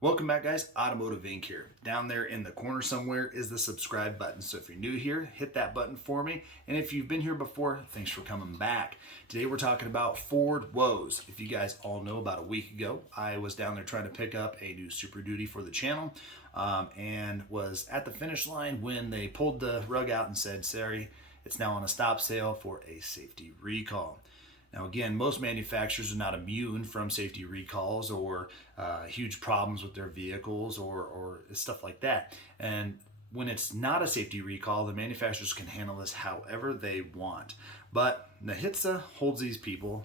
Welcome back, guys. Automotive Inc. here. Down there in the corner somewhere is the subscribe button. So if you're new here, hit that button for me. And if you've been here before, thanks for coming back. Today we're talking about Ford woes. If you guys all know, about a week ago, I was down there trying to pick up a new Super Duty for the channel and was at the finish line when they pulled the rug out and said, sorry, it's now on a stop sale for a safety recall. Now, again, most manufacturers are not immune from safety recalls or huge problems with their vehicles or stuff like that. And when it's not a safety recall, the manufacturers can handle this however they want. But Nahitsa holds these people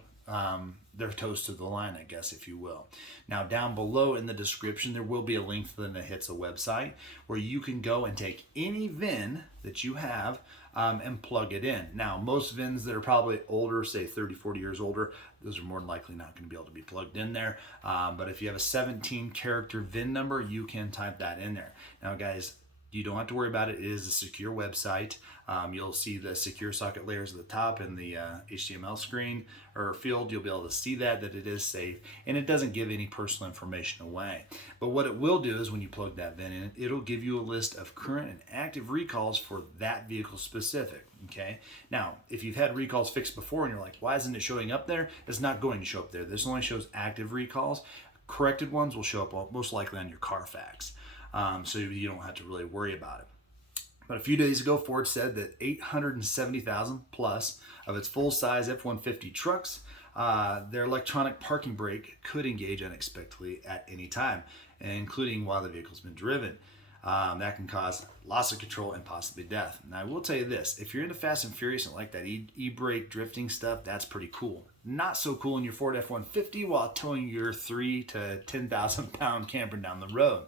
their toes to the line, I guess, if you will. Now, down below in the description, there will be a link to the Nahitsa website where you can go and take any VIN that you have and plug it in. Now, most VINs that are probably older, say 30, 40 years older, those are more than likely not going to be able to be plugged in there. But if you have a 17-character VIN number, you can type that in there. Now, guys, you don't have to worry about it. It is a secure website. You'll see the secure socket layers at the top in the HTML screen or field. You'll be able to see that it is safe, and it doesn't give any personal information away. But what it will do is when you plug that VIN in, it'll give you a list of current and active recalls for that vehicle specific. Okay. Now, if you've had recalls fixed before and you're like, why isn't it showing up there? It's not going to show up there. This only shows active recalls. Corrected ones will show up most likely on your Carfax. So you don't have to really worry about it. But a few days ago, Ford said that 870,000 plus of its full-size F-150 trucks, their electronic parking brake could engage unexpectedly at any time, including while the vehicle's been driven. That can cause loss of control and possibly death. Now, I will tell you this, if you're into Fast and Furious and like that e-brake drifting stuff, that's pretty cool. Not so cool in your Ford F-150 while towing your 3 to 10,000 pound camper down the road.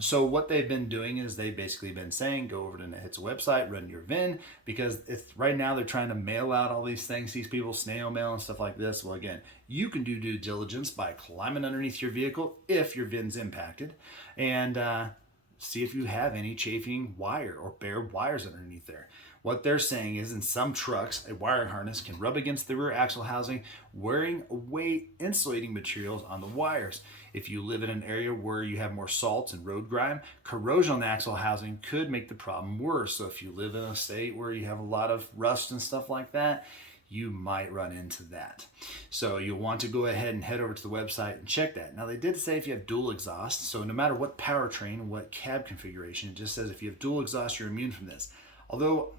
So what they've been doing is they've basically been saying, go over to Nahitsa website, run your VIN, because right now they're trying to mail out all these things, these people, snail mail and stuff like this. Well, again, you can do due diligence by climbing underneath your vehicle if your VIN's impacted and see if you have any chafing wire or bare wires underneath there. What they're saying is in some trucks, a wiring harness can rub against the rear axle housing, wearing away insulating materials on the wires. If you live in an area where you have more salts and road grime, corrosion on the axle housing could make the problem worse. So if you live in a state where you have a lot of rust and stuff like that, you might run into that. So you'll want to go ahead and head over to the website and check that. Now, they did say if you have dual exhaust, so no matter what powertrain, what cab configuration, it just says if you have dual exhaust, you're immune from this. Although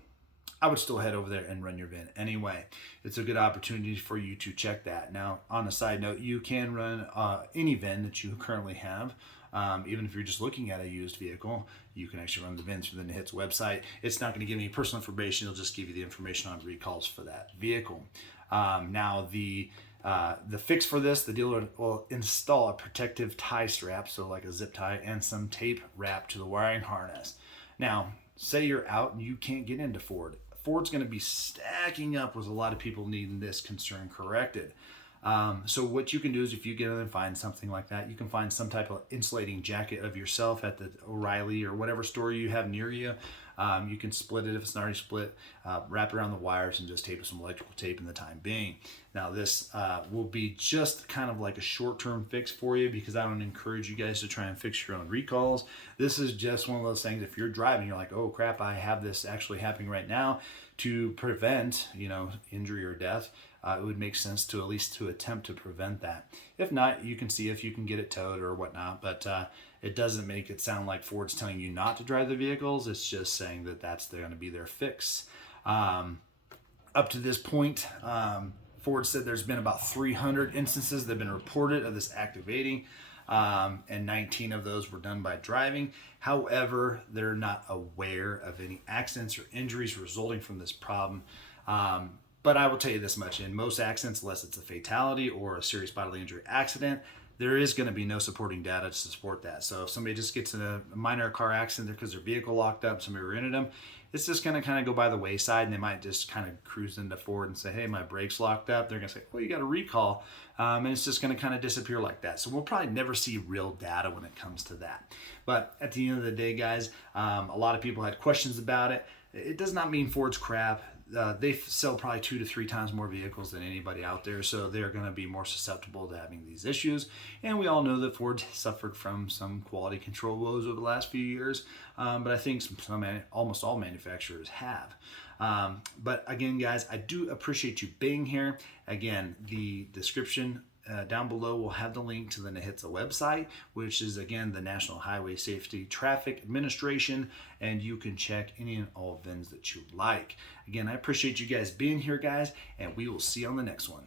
I would still head over there and run your VIN anyway. It's a good opportunity for you to check that. Now, on a side note, you can run any VIN that you currently have. Even if you're just looking at a used vehicle, you can actually run the VINs through the Nahitsa website. It's not going to give any personal information. It'll just give you the information on recalls for that vehicle. Now, the fix for this, the dealer will install a protective tie strap, so like a zip tie, and some tape wrap to the wiring harness. Now, say you're out and you can't get into Ford. Ford's going to be stacking up with a lot of people needing this concern corrected. So what you can do is if you get in and find something like that, you can find some type of insulating jacket of yourself at the O'Reilly or whatever store you have near you. You can split it if it's not already split, wrap it around the wires and just tape with some electrical tape in the time being. Now this will be just kind of like a short-term fix for you because I don't encourage you guys to try and fix your own recalls. This is just one of those things, if you're driving, you're like, oh crap, I have this actually happening right now, to prevent, injury or death. It would make sense to at least to attempt to prevent that. If not, you can see if you can get it towed or whatnot, but it doesn't make it sound like Ford's telling you not to drive the vehicles. It's just saying that that's going to be their fix. Up to this point, Ford said there's been about 300 instances that have been reported of this activating, and 19 of those were done by driving. However, they're not aware of any accidents or injuries resulting from this problem. But I will tell you this much, in most accidents, unless it's a fatality or a serious bodily injury accident, there is going to be no supporting data to support that. So if somebody just gets in a minor car accident because their vehicle locked up, somebody rented them, it's just going to kind of go by the wayside, and they might just kind of cruise into Ford and say, hey, my brake's locked up. They're going to say, well, you got a recall, and it's just going to kind of disappear like that. So we'll probably never see real data when it comes to that. But at the end of the day, guys, a lot of people had questions about it. It does not mean Ford's crap. they sell probably 2 to 3 times more vehicles than anybody out there, so they're going to be more susceptible to having these issues. And we all know that Ford suffered from some quality control woes over the last few years, but I think almost all manufacturers have. But again, guys, I do appreciate you being here. Again, the description down below will have the link to the NHTSA website, which is again the National Highway Safety Traffic Administration, and you can check any and all VINs that you like. Again, I appreciate you guys being here, guys, and we will see you on the next one.